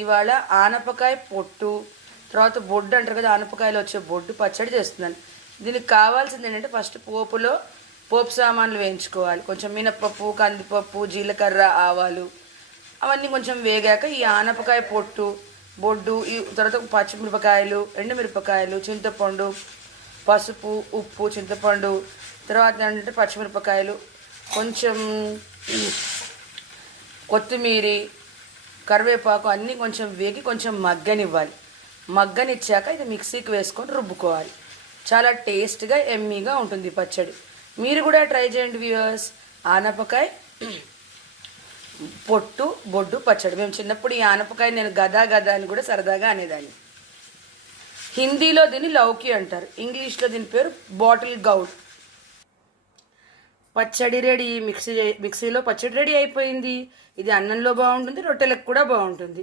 ఇవాళ ఆనపకాయ పొట్టు తర్వాత బొడ్డు అంటారు కదా, ఆనపకాయలు వచ్చే బొడ్డు పచ్చడి చేస్తున్నాను. దీనికి కావాల్సింది ఏంటంటే ఫస్ట్ పోపు సామాన్లు వేయించుకోవాలి. కొంచెం మినపప్పు, కందిపప్పు, జీలకర్ర, ఆవాలు అవన్నీ కొంచెం వేగాక ఈ ఆనపకాయ పొట్టు, బొడ్డు, ఈ తర్వాత పచ్చిమిరపకాయలు, ఎండుమిరపకాయలు, చింతపండు, పసుపు, ఉప్పు, చింతపండు, తర్వాత ఏంటంటే పచ్చిమిరపకాయలు, కొంచెం కొత్తిమీర, కరివేపాకు అన్నీ కొంచెం వేగి కొంచెం మగ్గనివ్వాలి. మగ్గనిచ్చాక ఇది మిక్సీకి వేసుకొని రుబ్బుకోవాలి. చాలా టేస్ట్గా ఎమ్మీగా ఉంటుంది పచ్చడి. మీరు కూడా ట్రై చేయండి వ్యూవర్స్. ఆనపకాయ పొట్టు బొడ్డు పచ్చడి. మేము చిన్నప్పుడు ఈ ఆనపకాయ నేను గదా గదా అని కూడా సరదాగా అనేదాన్ని. హిందీలో దీన్ని లౌకి అంటారు, ఇంగ్లీష్లో దీని పేరు బాటిల్ గౌడ్. పచ్చడి రెడీ. మిక్సీలో పచ్చడి రెడీ అయిపోయింది. ఇది అన్నంలో బాగుంటుంది, రొట్టెలకు కూడా బాగుంటుంది.